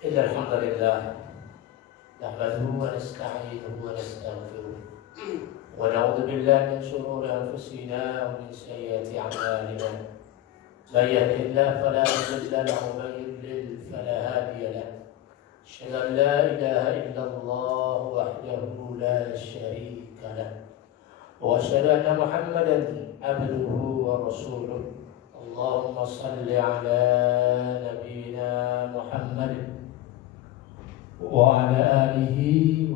إن الحمد لله نحمده ونستعينه ونستغفره ونعوذ بالله من شرور أنفسنا ومن سيئات أعمالنا. من يهده الله فلا مضل له ومن يضلل فلا هادي له. أشهد أن لا إله إلا الله وحده لا شريك له وأشهد أن محمدا عبده ورسوله. اللهم صل على نبينا محمد وعلى آله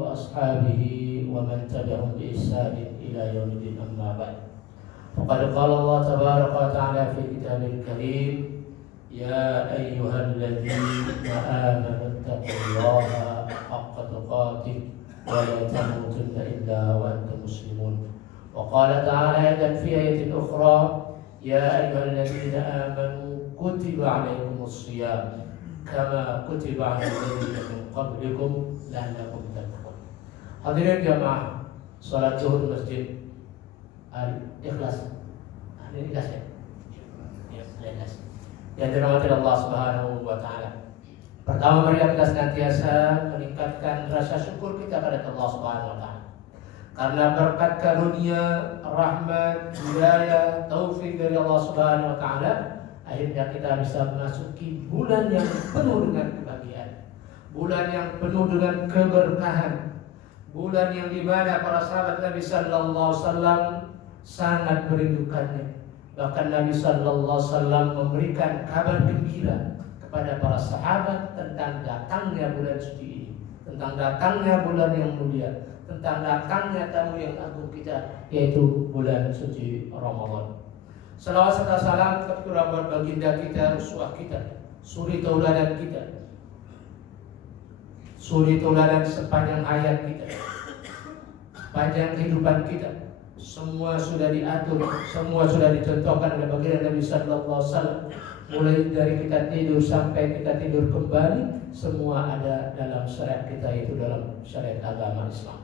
وأصحابه ومن تبعهم بإحسان إلى يوم الدين. أما بعد، فقد قال الله تبارك وتعالى في كتابه الكريم: يا أيها الذين آمنوا اتقوا الله حق تقاته ولا تموتن إلا وأنتم مسلمون. وقال تعالى أيضا في آية أخرى: يا أيها الذين آمنوا كتب عليكم الصيام كما كتب على الذين من قبلكم لعلكم تتقون. Hadirin jamaah salat zuhur masjid Al-Ikhlas. Al-Ikhlas ya? Al-Ikhlas. Yang dirahmati Allah Subhanahu wa taala. Pertama, mari kita senantiasa meningkatkan rasa syukur kita kepada Allah Subhanahu wa taala. Karena berkat karunia, rahmat, hidayah, taufik dari Allah Subhanahu wa taala, akhirnya kita bisa memasuki bulan yang penuh dengan kebahagiaan, bulan yang penuh dengan keberkahan, bulan yang dimana para sahabat Nabi Sallallahu Alaihi Wasallam sangat merindukannya. Bahkan Nabi Sallallahu Alaihi Wasallam memberikan kabar gembira kepada para sahabat tentang datangnya bulan suci ini, tentang datangnya bulan yang mulia, tentang datangnya tamu yang agung kita, yaitu bulan suci Ramadan. Salawat serta salam kepada baginda kita, uswah kita, suri tauladan kita, suri tauladan sepanjang hayat kita, sepanjang kehidupan kita. Semua sudah diatur, semua sudah dicontohkan oleh baginda Nabi Sallallahu Alaihi Wasallam. Mulai dari kita tidur sampai kita tidur kembali, semua ada dalam syariat kita, yaitu dalam syariat agama Islam.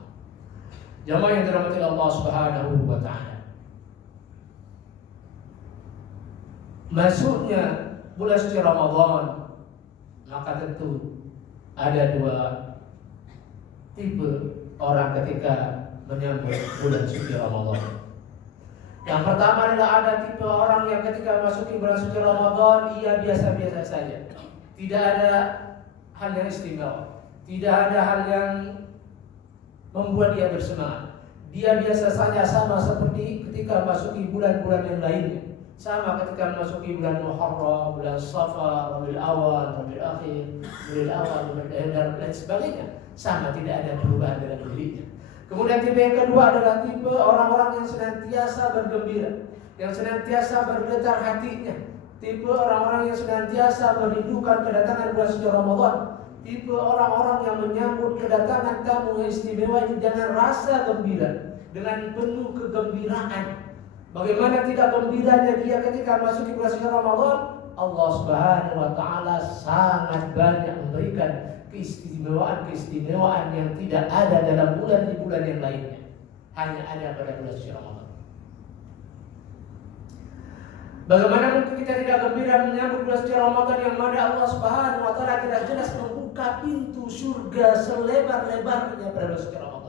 Jamaah yang dirahmati Allah Subhanahu wa taala. Masuknya bulan suci Ramadan, maka tentu ada dua tipe orang ketika menyambut bulan suci Ramadan. Yang pertama adalah ada tipe orang yang ketika masuki bulan suci Ramadan ia biasa-biasa saja. Tidak ada hal yang istimewa, tidak ada hal yang membuat dia bersemangat. Dia biasa saja, sama seperti ketika masuki bulan-bulan yang lainnya. Sama ketika memasuki bulan Muharram, bulan Safar, Rabiul Awal, Rabiul Akhir, Rabiul Awal, Rabiul Akhir, dan lain sebagainya. Sama, tidak ada perubahan dalam dirinya. Kemudian tipe yang kedua adalah tipe orang-orang yang senantiasa bergembira, yang senantiasa bergetar hatinya. Tipe orang-orang yang senantiasa merindukan kedatangan bulan suci Ramadan. Tipe orang-orang yang menyambut kedatangan tamu yang istimewa ini dengan rasa gembira, dengan penuh kegembiraan. Bagaimana tidak gembiranya dia ketika masuki bulan suci Ramadan? Allah Subhanahu wa taala sangat banyak memberikan keistimewaan yang tidak ada dalam bulan-bulan yang lainnya. Hanya ada pada bulan suci Ramadan. Bagaimana mungkin kita tidak gembira menyambut bulan suci Ramadan yang mana Allah Subhanahu wa taala tidak jelas membuka pintu surga selebar-lebarnya pada bulan suci Ramadan?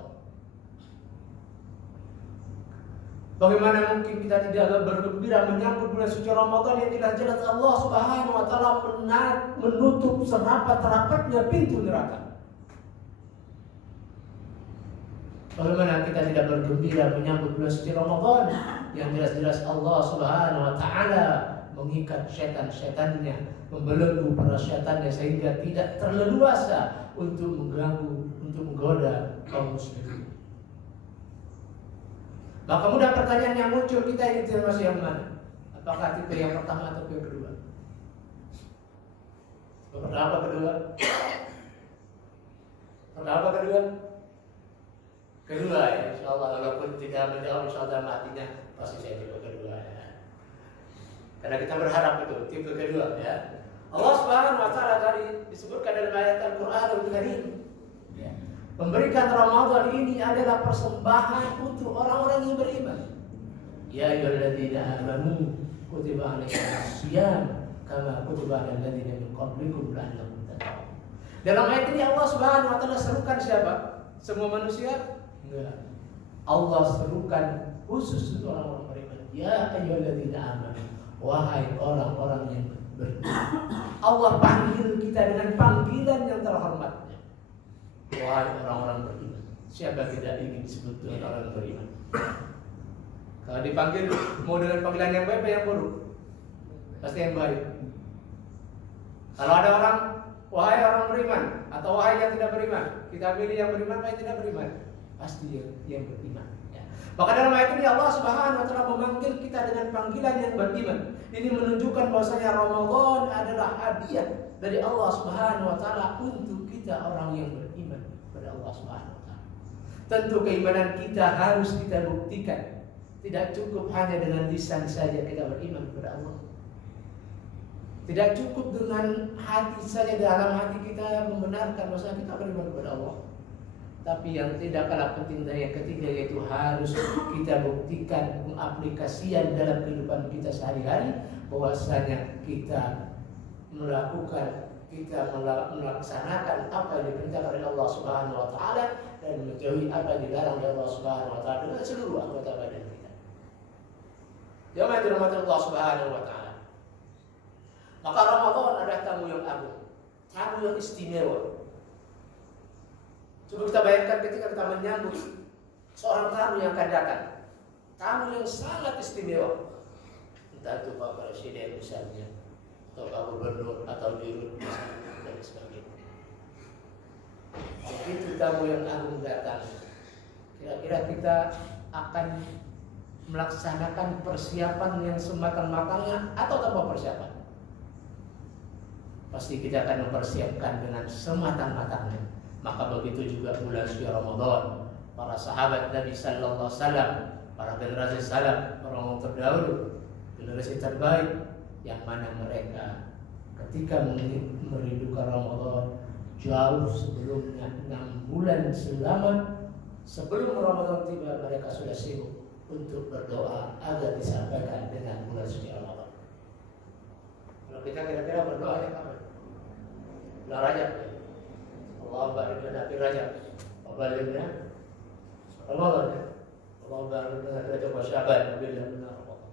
Bagaimana mungkin kita tidak bergembira menyambut bulan suci Ramadan yang tidak jelas Allah Subhanahu wa taala menutup serapat-rapatnya pintu neraka? Bagaimana kita tidak bergembira menyambut bulan suci Ramadan yang jelas-jelas Allah Subhanahu wa taala mengikat setan-setannya, membelenggu para setannya sehingga tidak terleluasa untuk mengganggu, untuk menggoda kaum muslimin. Maka mudah pertanyaan yang muncul, kita ini termasuk yang mana? Apakah tipe yang pertama atau yang kedua? Pertama kedua? Pertama kedua? Kedua ya, insyaallah. Walaupun tidak menjawab, insyaallah matinya pasti saya tipe kedua ya. Karena kita berharap itu tipe kedua ya. Allah Subhanahu wa taala tadi disebutkan dalam ayat Al-Qur'anul Karim. Memberikan Ramadan ini adalah persembahan untuk orang-orang yang beriman. Ya ayyuhalladzina amanu kutiba alaikumus syiyam kama kutiba alal ladzina min qablikum la'allakum tattaqun. Dalam ayat ini Allah Subhanahu wa taala serukan siapa? Semua manusia? Enggak. Allah serukan khusus untuk orang-orang beriman. Ya ayyuhalladzina amanu, wahai orang-orang yang beriman. Allah panggil kita dengan panggilan yang terhormat. Wahai orang-orang beriman. Siapa tidak ingin disebut dengan orang beriman? Kalau dipanggil mau dengan panggilan yang baik atau yang buruk? Pasti yang baik. Kalau ada orang, wahai orang beriman atau wahai yang tidak beriman, kita pilih yang beriman atau yang tidak beriman? Pasti yang beriman. Ya. Maka dalam ayat ini Allah Subhanahu wa taala memanggil kita dengan panggilan yang beriman. Ini menunjukkan bahwasanya Ramadan adalah hadiah dari Allah Subhanahu wa taala untuk kita orang yang beriman kepada Allah Subhanahu wa taala. Tentu keimanan kita harus kita buktikan. Tidak cukup hanya dengan lisan saja kita beriman kepada Allah. Tidak cukup dengan hati saja, dalam hati kita membenarkan bahwa kita beriman kepada Allah. Tapi yang tidak kalah penting dari yang ketiga, yaitu harus kita buktikan pengaplikasian dalam kehidupan kita sehari-hari, bahwasanya kita melaksanakan apa yang diperintahkan oleh Allah Subhanahu wa taala dan menjauhi apa yang dilarang oleh Allah Subhanahu wa taala dengan seluruh anggota badan kita. Jemaah dirahmati Allah Subhanahu wa taala. Maka Ramadan adalah tamu yang agung, tamu yang istimewa. Coba kita bayangkan ketika kita menyambut seorang tamu yang akan datang, tamu yang sangat istimewa, entah itu Pak Presiden misalnya, atau Pak Gubernur, atau Dirut dan sebagainya. Begitu tamu yang agung datang, kira-kira kita akan melaksanakan persiapan yang sematang-matangnya atau tanpa persiapan? Pasti kita akan mempersiapkan dengan sematang-matangnya. Maka begitu juga bulan suci Ramadan. Para sahabat Nabi Sallallahu Alaihi Wasallam, para generasi salaf, orang terdahulu, generasi terbaik, yang mana mereka ketika merindukan Ramadan jauh sebelumnya, 6 bulan sebelum Ramadan tiba, mereka sudah sibuk untuk berdoa agar disampaikan dengan bulan suci Ramadan. Kalau kita kira-kira berdoanya kapan? Bulan Rajab. Allah barik lana fi Rajab wa balighna Ramadan. Allah barik lana fi Rajab wa Sya'ban wa balighna Ramadan.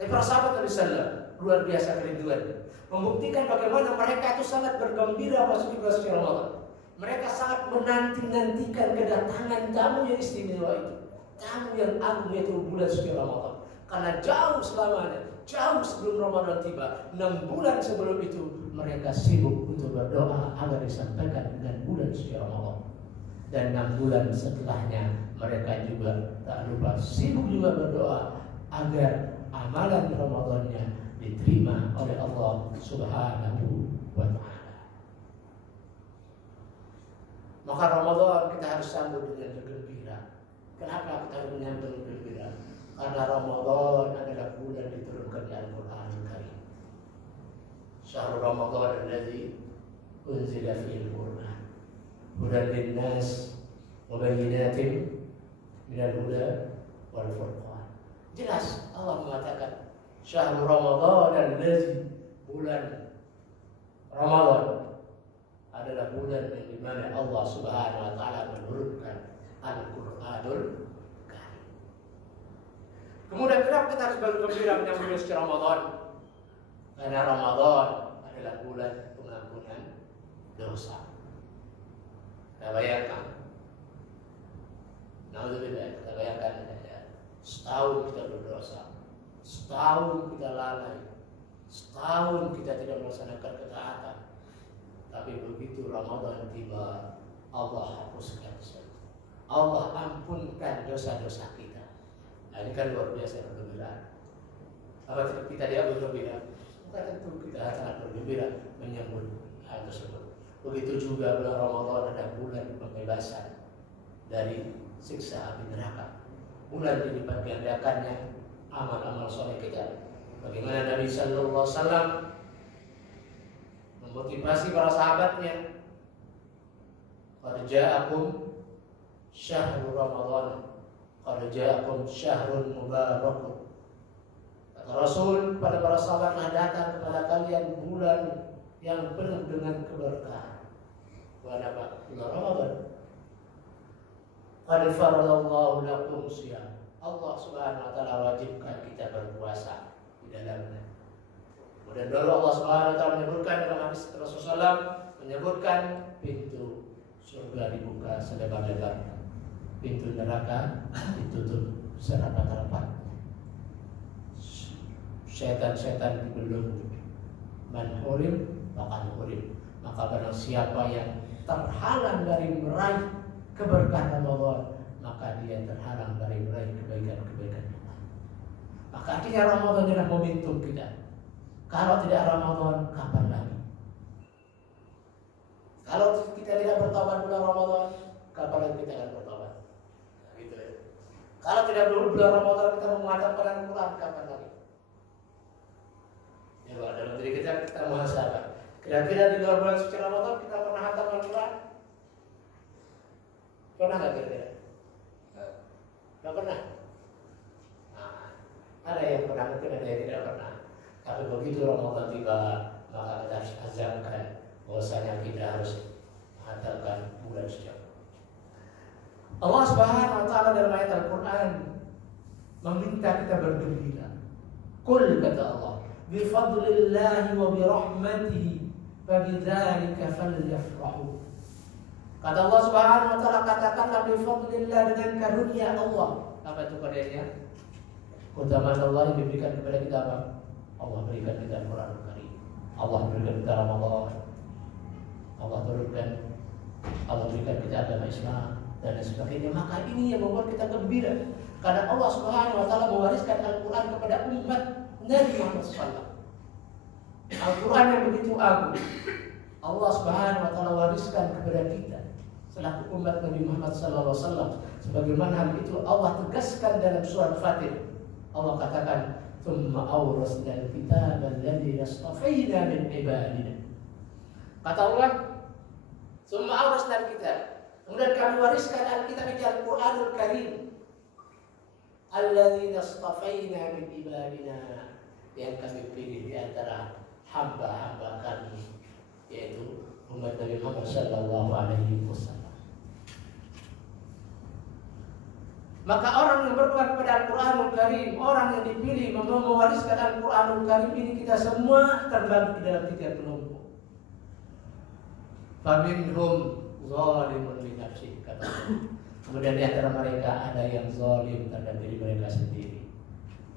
Tapi para sahabat Nabi sallallahu luar biasa kerinduan, membuktikan bagaimana mereka itu sangat bergembira masuk bulan suci Ramadan. Mereka sangat menanti-nantikan kedatangan tamu yang istimewa itu, tamu yang agung, yaitu bulan suci Ramadan. Karena jauh selamanya, jauh sebelum Ramadan tiba, 6 bulan sebelum itu mereka sibuk untuk berdoa agar disampaikan dengan bulan suci Ramadan. Dan 6 bulan setelahnya mereka juga tak lupa sibuk juga berdoa agar amalan Ramadannya diterima oleh Allah Subhanahu wa taala. Maka Ramadan kita harus sambut dengan bergembira. Kenapa kita harus menyambut bergembira? Karena Ramadan adalah bulan diturunkan di Al-Quran Al-Karim. Syahrul Ramadan alladzi unzila fihi al-Quran hudan lin-nas wa bayyinatin minal huda wal furqan. Jelas Allah mengatakan Syahrul Ramadan alladzi, bulan Ramadan adalah bulan yang dimana Allah Subhanahu wa taala menurunkan Al-Qur'anul Karim. Kemudian kenapa kita harus bergembira menyambut bulan suci Ramadan? Karena Ramadan adalah bulan pengampunan dosa. Kita bayangkan, kita bayangkan setahun kita berdosa, setahun kita lalai, setahun kita tidak melaksanakan ketaatan. Tapi begitu Ramadan tiba, Allah hapuskan semua. Allah ampunkan dosa-dosa kita. Nah, ini kan luar biasa bergembira. Apa kita dia bergembira? Bukan, tentu kita sangat bergembira menyambut hal tersebut. Begitu juga bulan Ramadan ada bulan pembebasan dari siksa api neraka. Bulan dilipat gandakannya amal-amal soleh kita. Bagaimana Nabi Sallallahu Alaihi Wasallam memotivasi para sahabatnya, qad ja'akum syahrul Ramadan, qad ja'akum syahrul mubarak. Kata Rasul pada para sahabat, datang kepada kalian bulan yang penuh dengan keberkahan. bulan Ramadan. Qad faradallahu lakum shiyam. Allah Subhanahu wa taala wajibkan kita berpuasa di dalamnya. Kemudian dulu Allah Subhanahu wa taala menyebutkan dalam hadis Rasulullah menyebutkan pintu surga dibuka selebar-lebarnya, pintu neraka ditutup serapat-rapat. Setan-setan dibelenggu. Man hurim faqad hurim. Maka barang siapa yang terhalang dari meraih keberkahan Ramadan, maka dia terhalang dari meraih kebaikan-kebaikan Allah. Maka artinya Ramadan adalah momentum kita. Kalau tidak Ramadan, kapan lagi? Kalau kita tidak bertobat bulan Ramadan, kapan lagi kita akan bertobat? Nah, gitu ya. Kalau tidak bulan Ramadan kita mengatakan Al-Quran, kapan lagi? Ya, dalam diri kita muhasabah. Kira-kira di luar bulan suci Ramadan kita pernah hatam Al-Quran? Pernah nggak kira-kira? Nggak pernah. Nah, ada yang pernah, mungkin ada yang tidak pernah. Tapi begitu Ramadan tiba, maka kita harus azamkan bahwasanya kita harus menghatamkan bulan suci. Allah Subhanahu wa taala dalam ayat Al-Quran meminta kita bergembira. Qul kata Allah, bi fadlillahi wa bi rahmatihi fabidzalika falyafrahu. Kata Allah Subhanahu wa taala, katakanlah bi fadlillah, dengan karunia Allah. Apa itu karunia? Keutamaan Allah yang diberikan kepada kita apa? Allah berikan kita Al-Quran Al-Karim. Allah berikan kita Ramadan. Allah berikan kita agama Islam dan sebagainya. Maka ini yang membuat kita gembira, karena Allah Subhanahu wa taala mewariskan Al-Quran kepada umat Nabi Muhammad SAW. Al-Quran yang begitu agung, Allah Subhanahu wa taala wariskan kepada kita selaku umat Nabi Muhammad SAW. Sebagaimana hal itu Allah tegaskan dalam surah Fatir. Allah katakan, "Tsumma awrasna al-kitaba alladzi istafayna min ibadina." Kata Allah, "Tsumma awrasna al-kitab." Kemudian kami wariskan Alkitab itu Al-Qur'anul Karim. Alladzi istafayna min ibadina, yang kami pilih di antara hamba-hamba kami, yaitu umat Nabi Muhammad sallallahu alaihi wasallam. Maka orang yang berpegang kepada Al-Quranul Karim, orang yang dipilih mewariskan Al-Quranul Karim ini, kita semua terbagi dalam 3 kelompok. Faminhum zalimun li nafsihi, kata Allah. Kemudian di antara mereka ada yang zalim terhadap diri mereka sendiri,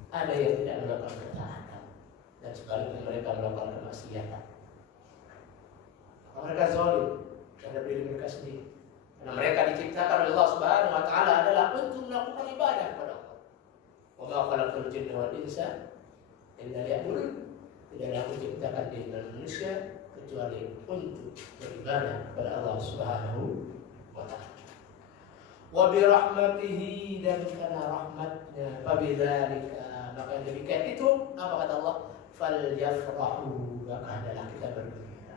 ada yang tidak melakukan ketaatan, dan sebaliknya mereka melakukan kemaksiatan. Mereka zalim terhadap diri mereka sendiri. Karena mereka diciptakan oleh Allah Subhanahu wa taala adalah untuk melakukan ibadah kepada Allah. Wa ma khalaqtul jinna wal insa illa liya'budun. Tidaklah aku ciptakan jin dan manusia kecuali untuk beribadah kepada Allah Subhanahu wa taala. Wa bi rahmatihi, dan karena rahmatnya, fabidzalika, maka demikian itu apa kata Allah? Falyafrahu, maka adalah kita bergembira.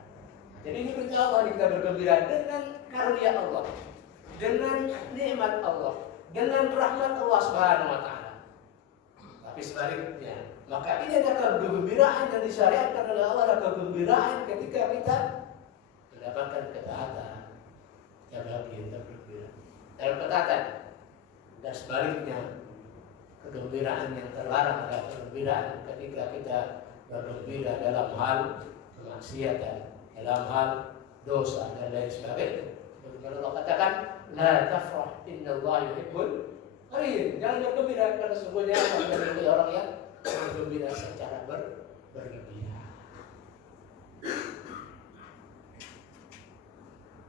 Jadi ini perintah Allah, kita bergembira dengan karunia Allah, dengan nikmat Allah, dengan rahmat Allah Subhanahu wa taala. Tapi sebaliknya, maka ini adalah kegembiraan yang disyariatkan oleh Allah, adalah kegembiraan ketika kita mendapatkan ketaatan. Ya, bahagia kita bergembira dalam ketaatan. Dan sebaliknya, kegembiraan yang terlarang adalah kegembiraan ketika kita bergembira dalam hal kemaksiatan, dalam hal dosa dan lain sebagainya. Sebagaimana Allah katakan, la tafrah innallaha yuhibbul farin. Jangan bergembira, karena sesungguhnya Allah mencintai orang yang bergembira secara bergembira.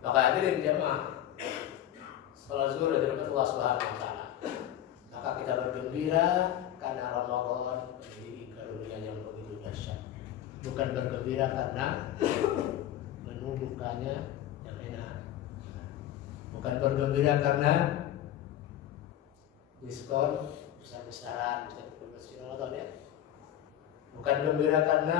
Maka hadirin jemaah salat zuhur dari Allah Subhanahu wa taala. Maka kita bergembira karena Ramadan menjadi karunia yang begitu dahsyat. Bukan bergembira karena menumbuhkannya yang enak. Bukan bergembira karena diskon besar-besaran, Ramadan ya. Bukan gembira karena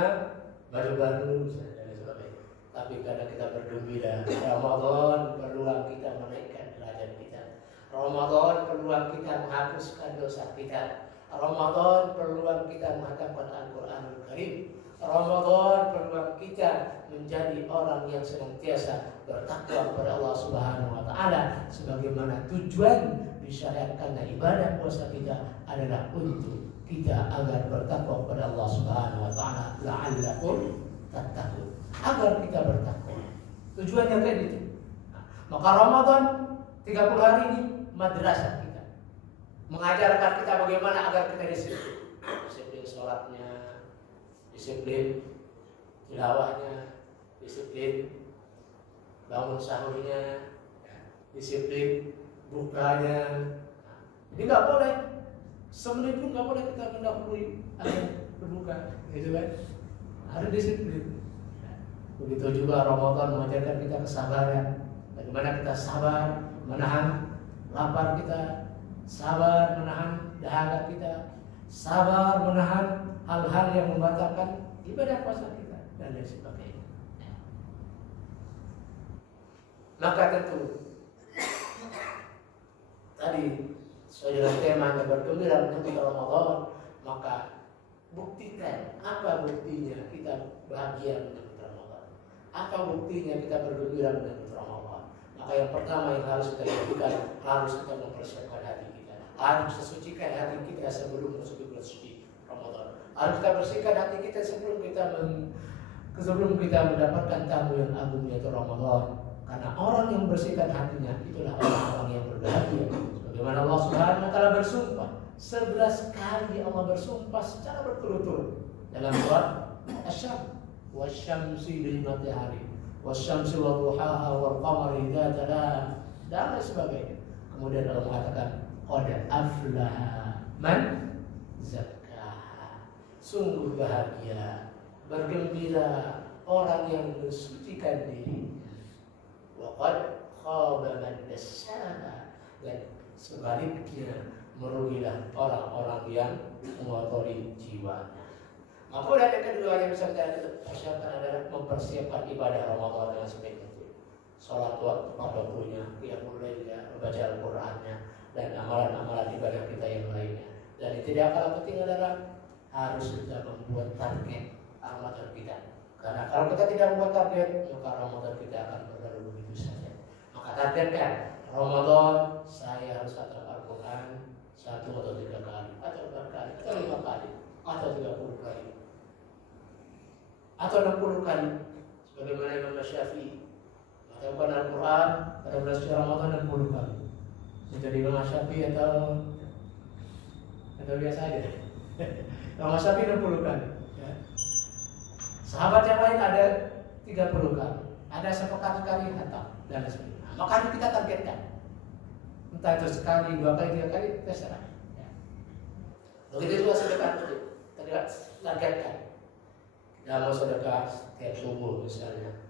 baju baru dan sebagainya. Tapi karena kita bergembira, Ramadan peluang kita menaikkan derajat kita. Ramadan peluang kita menghapuskan dosa kita. Ramadan peluang kita menghatamkan Al-Quranul Karim. Ramadan peluang kita menjadi orang yang senantiasa bertakwa kepada Allah Subhanahu wa taala, sebagaimana tujuan disyariatkannya ibadah puasa kita adalah untuk kita agar bertakwa kepada Allah Subhanahu wa taala, la'allakum tattaqun, agar kita bertakwa. Tujuannya kayak gitu. Maka Ramadan 30 hari ini madrasah kita, mengajarkan kita bagaimana agar kita disiplin. Disiplin sholatnya, disiplin tilawahnya, disiplin bangun sahurnya, disiplin bukanya. Jadi nggak boleh semenit pun nggak boleh kita mendahului berbuka, gitu kan? Harus disiplin. Begitu juga Ramadan mengajarkan kita kesabaran. Bagaimana kita sabar menahan lapar kita, sabar menahan dahaga kita, sabar menahan hal-hal yang membatalkan ibadah puasa kita dan lain sebagainya. Maka tentu tadi sesuai dengan tema yang bergembira menyambut Ramadan, maka buktikan apa buktinya kita bahagia menyambut Ramadan, apa buktinya kita bergembira menyambut Ramadan. Maka yang pertama yang harus kita lakukan, harus kita mempersiapkan hati kita, harus kita sucikan hati kita sebelum masuk bulan suci Ramadan. Harus kita bersihkan hati kita sebelum kita mendapatkan tamu yang agung yaitu Ramadan. Karena orang yang bersihkan hatinya itulah orang-orang yang berbahagia. Bagaimana Allah Subhanahu wa taala bersumpah 11 kali, Allah bersumpah secara berturut-turut dalam surat Asy-Syams, wasyamsi lil matahari, wasyamsi wa duhaha wal qamari idza talaha, dan lain sebagainya. Kemudian Allah mengatakan qad aflaha man zakkaha, sungguh bahagia, bergembira orang yang mensucikan diri. Wa qad khaba man dassaha, dan sebaliknya merugilah orang-orang yang mengotori jiwanya. Maka yang kedua yang bisa kita persiapkan adalah mempersiapkan ibadah Ramadan dengan sebaik mungkin. Salat tepat waktunya, qiyamul lail, membaca Al-Qur'annya, dan amalan-amalan ibadah kita yang lainnya. Dan yang tidak kalah penting adalah harus kita membuat target Ramadan kita. Karena kalau kita tidak membuat target, maka Ramadan kita akan berlalu begitu saja. Maka targetkan Ramadan saya harus khatam Al-Quran 1 atau 3 kali, atau 4 kali, atau 5 kali, atau 30 kali, atau 60 kali. Sebagaimana Imam Syafi'i khatamkan Al-Quran pada bulan suci Ramadan 60 kali. Jadi Imam Syafi'i atau biasa aja. Imam Syafi'i 60 kali. Ya. Sahabat yang lain ada 30 kali, ada sepekan sekali khatam dan sebagainya. Maka kita targetkan, entah itu sekali, 2 kali, 3 kali, terserah. Ya. Begitu juga sedekah, targetkan. Kita mau sedekah setiap subuh misalnya,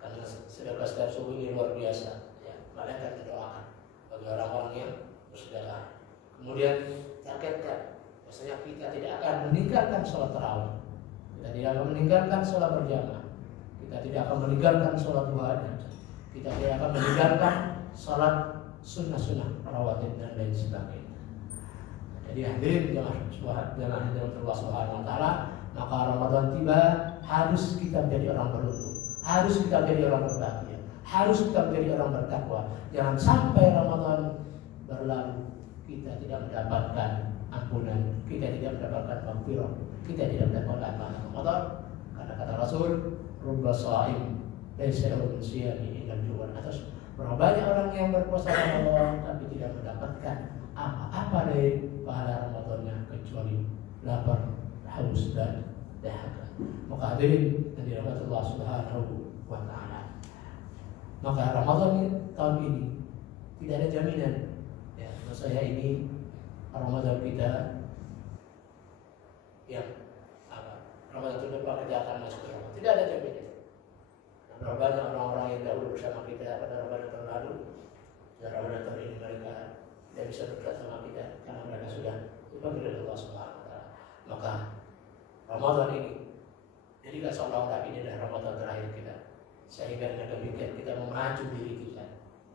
karena sedekah setiap subuh ini luar biasa. Ya, malaikat mendoakan bagi orang-orang yang bersedekah. Kemudian targetkan, maksudnya kita tidak akan meninggalkan sholat tarawih, kita tidak akan meninggalkan sholat berjamaah, kita tidak akan meninggalkan sholat duha, kita tidak akan meninggalkan sholat sunnah-sunnah rawatib dan lain sebagainya. Jadi hadirin jamaah Allah Subhanahu wa taala, maka Ramadan tiba, harus kita menjadi orang beruntung, harus kita menjadi orang berbahagia, harus kita menjadi orang bertakwa. Jangan sampai Ramadan berlalu kita tidak mendapatkan ampunan, kita tidak mendapatkan maghfirah, kita tidak mendapatkan pahala Ramadan. Karena kata Rasul, rubba sha'im laisa lahu min siyami illa al-ju'al. Atas berapa banyak orang yang berpuasa Ramadan tapi tidak mendapatkan apa-apa dari pahala Ramadannya kecuali lapar, haus dan dahaga. Maka hadirin yang dirahmati Allah Subhanahu wa taala, maka Ramadan tahun ini tidak ada jaminan. Ya, menurut saya ini Ramadan kita yang Ramadan itu depan kita akan masuk ke Ramadan. Tidak ada jaminan. Berapa banyak orang-orang yang dahulu bersama kita pada Ramadan tahun lalu, dan Ramadan tahun ini mereka tidak bisa dekat sama kita karena mereka sudah dipanggil oleh Allah Subhanahu wa taala. Maka Ramadan ini jadikan seolah-olah ini adalah Ramadan terakhir kita, sehingga dengan demikian kita memacu diri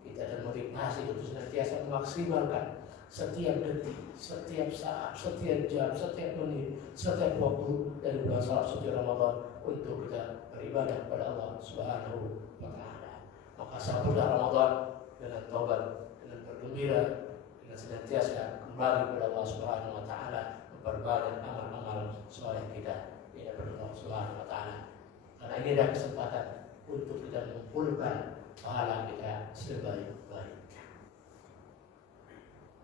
kita termotivasi untuk senantiasa memaksimalkan setiap detik, setiap saat, setiap jam, setiap menit, setiap waktu dari bulan suci Ramadan untuk kita beribadah kepada Allah Subhanahu wa Ta'ala. Maka sambutlah Ramadan dengan taubat, dengan bergembira, dengan senantiasa kembali kepada Allah Subhanahu wa Ta'ala, memperbanyak amal-amal soleh kita di hadapan Allah Subhanahu wa Ta'ala. Karena ini adalah kesempatan untuk kita mengumpulkan pahala kita sebaik-baiknya.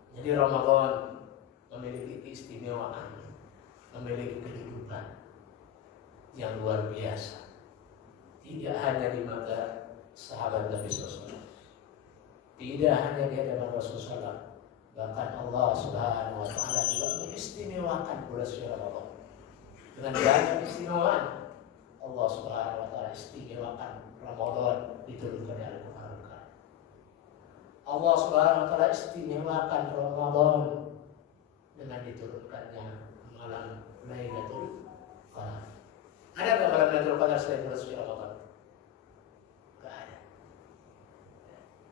Jadi Ramadan memiliki keistimewaan, memiliki kedudukan yang luar biasa. Tidak hanya di mata sahabat Nabi SAW, tidak hanya di hadapan Rasulullah, bahkan Allah Subhanahu wa Ta'ala juga mengistimewakan bulan suci Ramadan. Dengan banyak istimewaan, Allah Subhanahu wa Ta'ala istimewakan Ramadan diturunkan di Al-Quran. Allah Subhanahu wa Ta'ala istimewakan Ramadan dengan diturunkannya malam Lailatul Qadar. Ada nggak malam Lailatul Qadar selain bulan suci Ramadan? Nggak ada.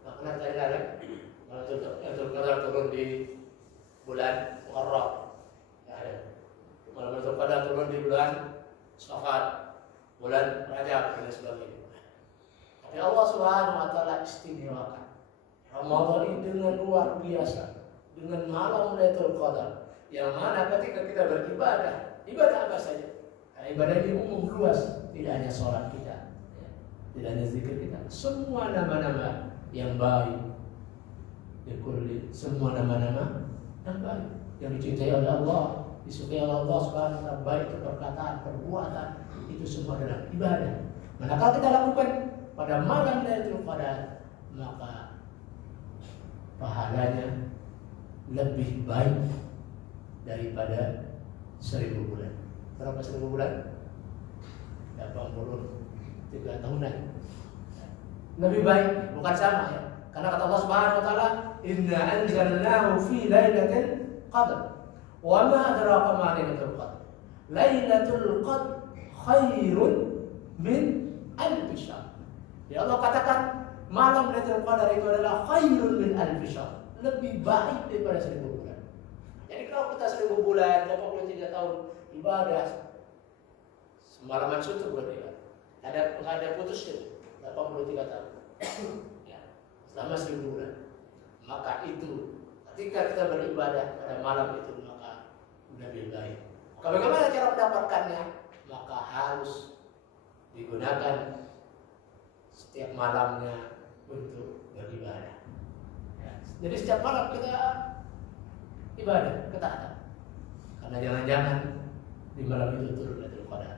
Nggak pernah terdengar ya? Malam Lailatul Qadar turun di bulan Muharram. Nggak ada. Malam Lailatul Qadar turun di bulan Syawal, bulan Rajab dan sebagainya. Tapi Allah Subhanahu wa Ta'ala istimewakan Ramadan ini dengan luar biasa, dengan malam Lailatul Qadar, yang mana ketika kita beribadah, ibadah apa saja? Karena ibadah ini umum luas, tidak hanya sholat kita, tidak hanya zikir kita, semua nama-nama yang baik, semua nama-nama yang baik, yang dicintai oleh Allah, disukai oleh Allah Subhanahu wa Ta'ala, baik itu perkataan, perbuatan, itu semua adalah ibadah. Manakala kita lakukan pada malam Lailatul Qadar, maka pahalanya lebih baik daripada 1000 bulan. Berapa 1000 bulan? 83 tahunan. Lebih baik, bukan sama ya. Karena kata Allah Subhanahu wa Ta'ala, "Inna anzalnahu fi lailatul qadr." Wa ma adraka ma lailatul qadr? Lailatul qadr khairun min alf syahr. Ya Allah katakan malam Lailatul Qadar itu adalah khairun min alf syahr, lebih baik daripada 1000 bulan. Jadi kalau kita 1000 bulan, 83 tahun ibadah, semalaman suntuk berarti kan. Nggak ada putus itu, 83 tahun. Ya, selama 1000 bulan. Maka itu ketika kita beribadah pada malam itu maka lebih baik. Maka bagaimana cara mendapatkannya? Maka harus digunakan setiap malamnya untuk beribadah. Ya. Jadi setiap malam kita ibadah, ketaatan. Karena jangan-jangan di malam itu turun Lailatul Qadar.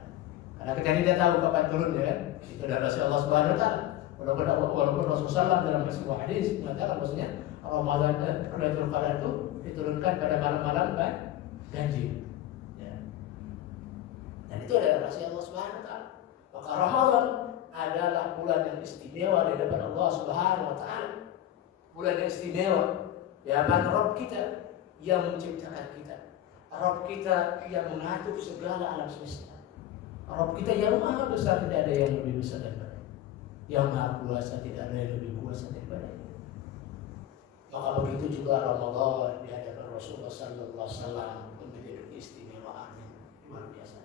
Karena kita tidak tahu kapan turunnya kan. Itu adalah rahasia Allah Subhanahu wa Ta'ala. Walaupun Rasulullah dalam sebuah hadis mengatakan bahwasanya Ramadan Lailatul Qadar itu diturunkan pada malam-malam ganjil. Ya. Dan itu adalah rahasia Allah Subhanahu wa Ta'ala. Maka Ramadan adalah bulan yang istimewa di hadapan Allah Subhanahu wa Ta'ala. Bulan yang istimewa di hadapan Rabb kita yang menciptakan kita. Rabb kita yang mengatur segala alam semesta. Rabb kita yang maha besar, tidak ada yang lebih besar daripada. Yang maha kuasa, tidak ada yang lebih kuasa daripada. Maka begitu juga Ramadan di hadapan Rasulullah sallallahu alaihi wasallam memiliki keistimewaan yang luar biasa.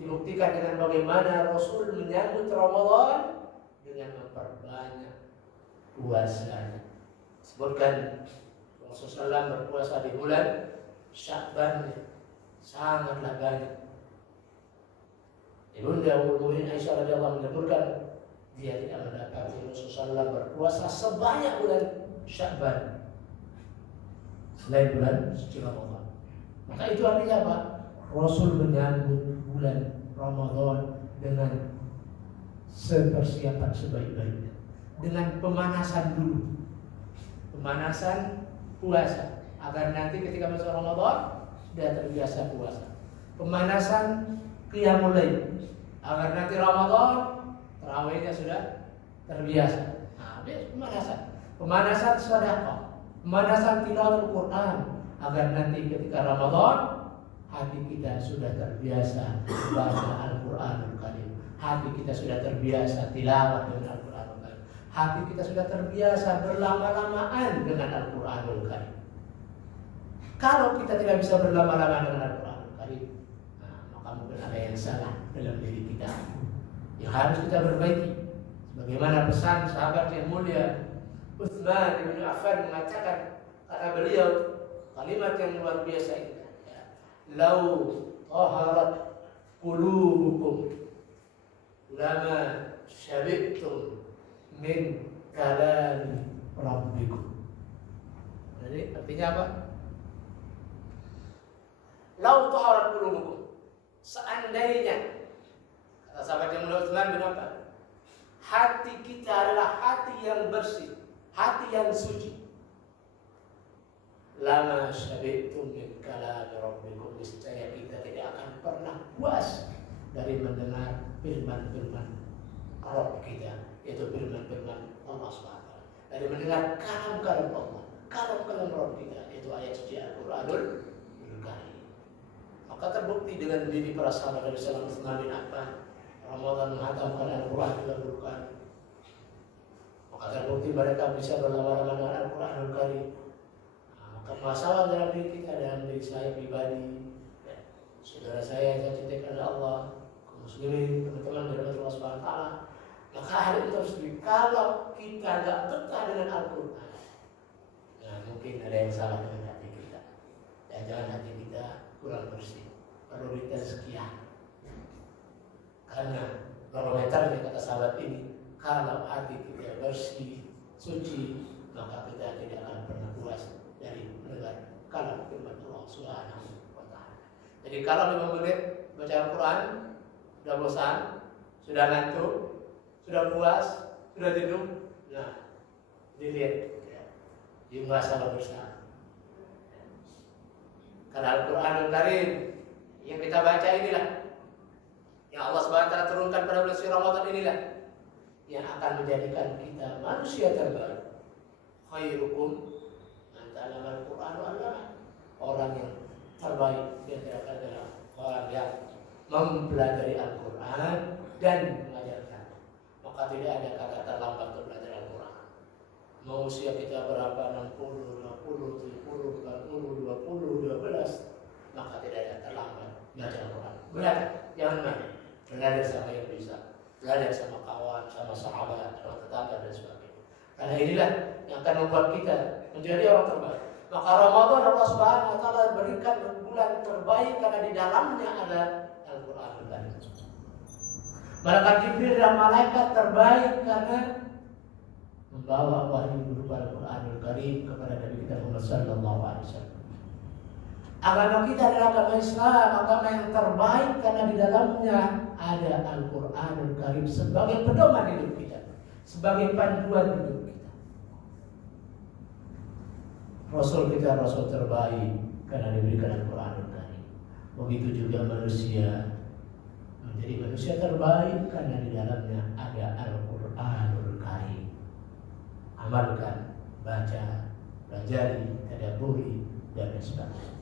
Dibuktikan dengan bagaimana Rasul menyambut Ramadan dengan memperbanyak puasanya. Sebutkan Rasulullah SAW berpuasa di bulan Sya'ban sangatlah banyak. Ibunda Ummul Mukminin Aisyah radhiyallahu anha menyebutkan dia tidak mendapati Rasulullah SAW berpuasa sebanyak bulan Sya'ban selain bulan suci Ramadan. Maka itu artinya apa? Rasul menyambut bulan Ramadan dengan sepersiapan sebaik-baiknya, dengan pemanasan dulu, pemanasan puasa agar nanti ketika masuk Ramadan sudah terbiasa puasa, pemanasan qiyamul lail agar nanti Ramadan tarawihnya sudah terbiasa. Nah, pemanasan sedekah, pemanasan tilawatul Quran agar nanti ketika Ramadan hati kita sudah terbiasa baca Al-Quranul Karim, hati kita sudah terbiasa tilawah dengan Al-Quranul Karim, hati kita sudah terbiasa berlama-lamaan dengan Al-Quranul Karim. Kalau kita tidak bisa berlama-lama dengan Al-Quran Karim, maka mungkin ada yang salah dalam diri kita yang harus kita perbaiki. Sebagaimana pesan sahabat yang mulia Utsman bin Affan mengatakan, kata beliau kalimat yang luar biasa ini, lau taharat qulubukum lama syabibtum min kalami rabbikum. Jadi artinya apa? Lau taharat qulubukum, seandainya, kata sahabat yang mulia Utsman bin Affan, hati kita adalah hati yang bersih, hati yang suci, lama syabitum min kalami rabbikum, niscaya kita tidak akan pernah puas dari mendengar firman-firman Rabb kita, yaitu firman-firman Allah SWT, dari mendengar kalam-kalam Allah, kalam-kalam Rabb kita, yaitu ayat suci Al-Quranul Karim. Maka terbukti dengan diri para sahabat Nabi sallallahu alaihi wasallam Ramadan menghatamkan Al-Quran di bulan kali. Maka terbukti mereka bisa berlama-lama dengan Al-Quranul Karim. Maka masalah dalam diri kita, dalam diri saya pribadi, saudara saya yang saya cintai karena Allah, kaum muslimin, teman-teman dari Allah Subhanahu wa taala, maka hal itu harus kalau kita tidak betah dengan Al-Quran, mungkin ada yang salah dengan hati kita. Jangan hati kita kurang bersih, perlu ditazkiyah. Karena barometernya kata sahabat ini, kalau hati kita bersih, suci, maka kita tidak akan pernah puas dari mendengar kalam firman Allah Subhanahu wa taala. Jadi kalau 5 menit baca Al-Quran sudah bosan, sudah ngantuk, sudah puas, sudah jenuh, dilihat jumlah sahabat bersama. Karena Al-Quranul Karim yang kita baca inilah, yang Allah SWT turunkan pada bulan suci Ramadan inilah, yang akan menjadikan kita manusia terbaik. Khairukum man ta'allama al-Qur'an wa 'allama. Orang yang terbaik di antara kalian adalah orang yang mempelajari Al-Quran dan mengajarkan. Maka tidak ada kata terlambat untuk belajar Al-Quran. Mau usia kita berapa, 60, 50, 70, 40, 20, 12, maka tidak ada terlambat belajar Al-Quran. Belajar, jangan main. Belajar sama yang bisa, belajar sama kawan, sama sahabat, sama tetangga dan sebagainya. Karena inilah yang akan membuat kita menjadi orang terbaik. Maka Ramadan Allah Subhanahu wa taala berikan bulan terbaik karena di dalamnya ada Al-Qur'an. Malaikat Jibril adalah malaikat terbaik karena membawa wahyu berupa Al-Qur'anul Karim kepada Nabi kita Muhammad sallallahu alaihi wasallam. Agama kita adalah agama Islam, agama yang terbaik karena di dalamnya ada Al-Qur'anul Karim sebagai pedoman hidup kita, sebagai panduan hidup kita. Rasul kita Rasul terbaik karena diberikan Al-Qur'anul Karim. Begitu juga manusia menjadi manusia terbaik karena di dalamnya ada Al-Qur'anul Karim. Amalkan, baca, pelajari, tadabburi dan sebagainya.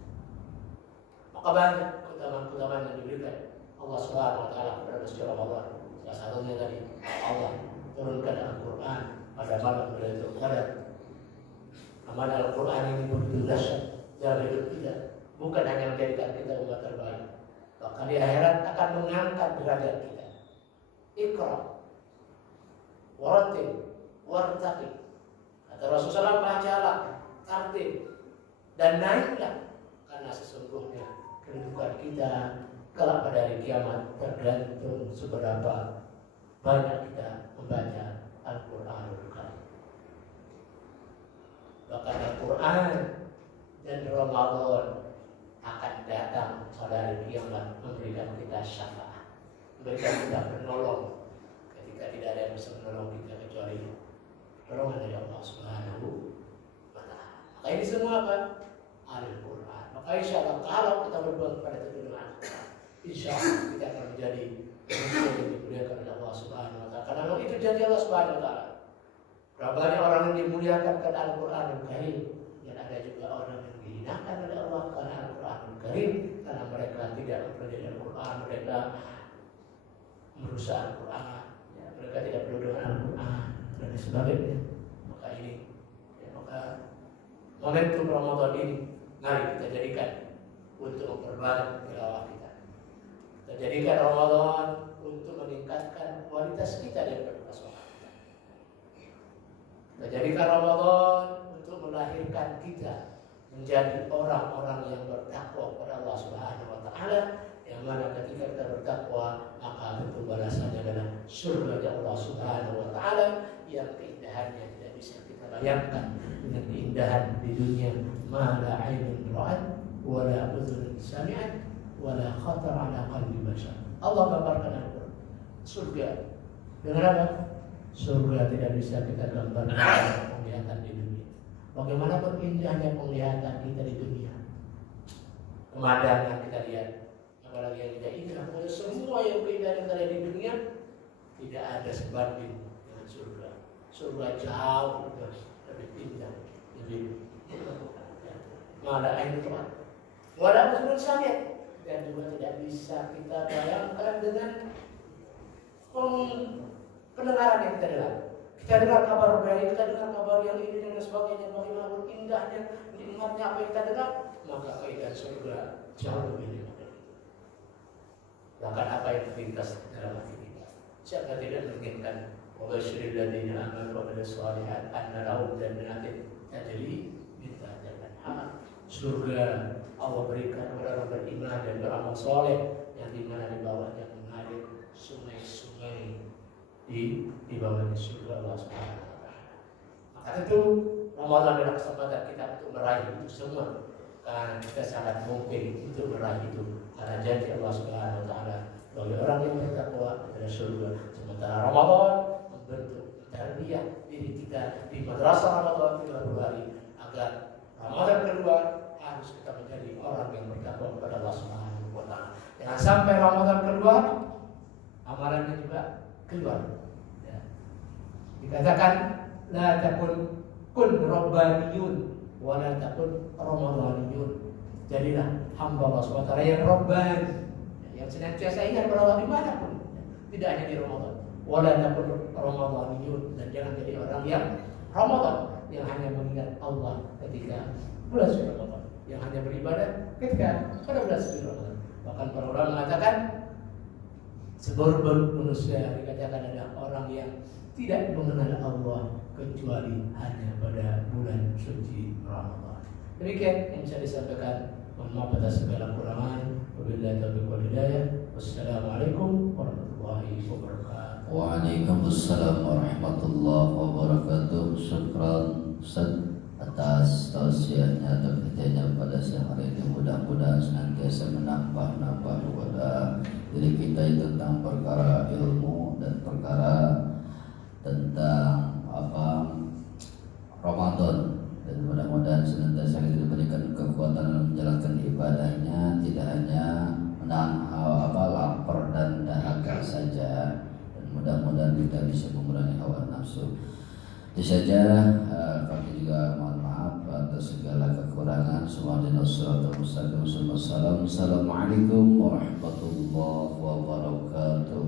Maka banyak keutamaan-keutamaan yang diberikan Allah Subhanahu wa taala kepada manusia Ramadan. Salah satunya tadi Allah turunkan Al-Qur'an pada malam Lailatul Qadar. Amal Al-Qur'an ini begitu dahsyat dalam hidup kita, bukan hanya menjadikan kita umat terbaik, bahkan di akhirat akan mengangkat derajat kita. Iqra warattil wartaqi. Kata Rasulullah, bacalah, tartil dan naiklah, karena sesungguhnya kedudukan kita kelak pada hari kiamat tergantung seberapa banyak kita membaca Al-Qur'anul Karim. Bahkan Al-Quran dan Ramadan akan datang pada hari kiamat memberikan kita syafaat, memberikan kita penolong ketika tidak ada yang bisa menolong kita kecuali pertolongan dari Allah Subhanahu wa taala. Maka ini semua apa? Al-Quran. Maka insya Allah kalau kita berbuat kepada tuntunan Al-Quran, insya Allah kita akan menjadi manusia yang dimuliakan oleh Allah Subhanahu wa taala. Karena memang itu janji Allah Subhanahu wa taala. Berapa banyak orang yang dimuliakan karena Al-Quranul Karim, dan ada juga orang yang dihinakan oleh Allah karena Al-Quranul Karim, karena mereka tidak mempelajari Al-Quran, mereka merusak Al-Quran, mereka tidak perlu dengan Al-Quran dan sebagainya. Maka ini, maka momentum Ramadan ini Mari kita jadikan untuk memperbanyak tilawah kita. Kita jadikan Ramadan untuk meningkatkan kualitas kita daripada pasangan kita. Kita jadikan Ramadan untuk melahirkan kita menjadi orang-orang yang bertakwa kepada Allah Subhanahu wa taala, yang mana ketika kita bertakwa maka itu balasannya adalah surga Allah Subhanahu wa taala yang keindahannya tidak bisa kita bayangkan dengan keindahan di dunia. Ma la 'ainun ra'at wa la udhun sami'at wa la khatar 'ala qalbi bashar. Allah gambarkan Al-Qur'an surga dengan apa? Surga tidak bisa kita gambarkan penglihatan di dunia. Bagaimanapun indahnya penglihatan kita di dunia, pemandangan kita lihat, apalagi yang tidak indah, pada semua yang indah yang ada di dunia tidak ada sebanding dengan surga. Surga jauh lebih indah, lebih malah air itu, walau sudah sakit, dan juga tidak bisa kita bayangkan dengan pendengaran yang kita dengar. Kita dengar kabar baik, kita dengar kabar yang ini dan sebagainya, bagaimanapun indahnya, nikmatnya apa yang kita dengar, maka keindahan surga jauh lebih nikmat dari itu. Bahkan apa yang terlintas dalam hati kita, siapa tidak menginginkan wabashiril ladzina amanu wa amilus shalihat anna lahum jannatin tajri min tahtiha al-anhar. Surga Allah berikan kepada orang beriman dan beramal soleh yang dimana di bawahnya mengalir sungai-sungai di bawahnya surga Allah Subhanahu wa taala. Maka tentu Ramadan adalah kesempatan kita untuk meraih itu semua, karena kita sangat mungkin untuk meraih itu, karena janji Allah Subhanahu wa taala bagi orang yang bertakwa adalah surga. Sementara Ramadan membentuk tarbiyah diri kita di madrasah Ramadan 30 hari agar Ramadan kedua harus kita menjadi orang yang bertakwa kepada Allah Subhanahu wa taala. Jangan sampai Ramadan kedua amalannya juga keluar. Ya. Dikatakan la takun kun rabbaniyun wa la takun ramadaniyun. Jadilah hamba Allah Subhanahu wa taala yang rabbani, yang senantiasa ingat kepada Allah dimanapun, tidak hanya di Ramadan. Wa la takun ramadaniyun, dan jangan jadi orang yang Ramadan yang hanya mengingat Allah ketika bulan suci Ramadan, yang hanya beribadah ketika pada bulan suci Ramadan. Bahkan para ulama mengatakan seluruh manusia dikatakan adalah orang yang tidak mengenal Allah kecuali hanya pada bulan suci Ramadan. Demikian yang bisa disampaikan. Mohon maaf atas segala kurangan. Wabillahi taufiq wal hidayah. Wassalamualaikum warahmatullahi wabarakatuh. Waalaikumsalam warahmatullahi wabarakatuh. Syukran Ustaz atas tausiahnya atau hidayahnya pada siang hari ini. Mudah-mudahan senantiasa menambah kepada diri kita tentang perkara ilmu dan perkara tentang Ramadan, dan mudah-mudahan senantiasa kita diberikan kekuatan menjalankan ibadahnya, tidak hanya menahan lapar dan dahaga saja, dan mudah-mudahan kita bisa mengurangi hawa nafsu. Itu saja. Kami juga mohon maaf atas segala kekurangan. Assalamualaikum warahmatullahi wabarakatuh.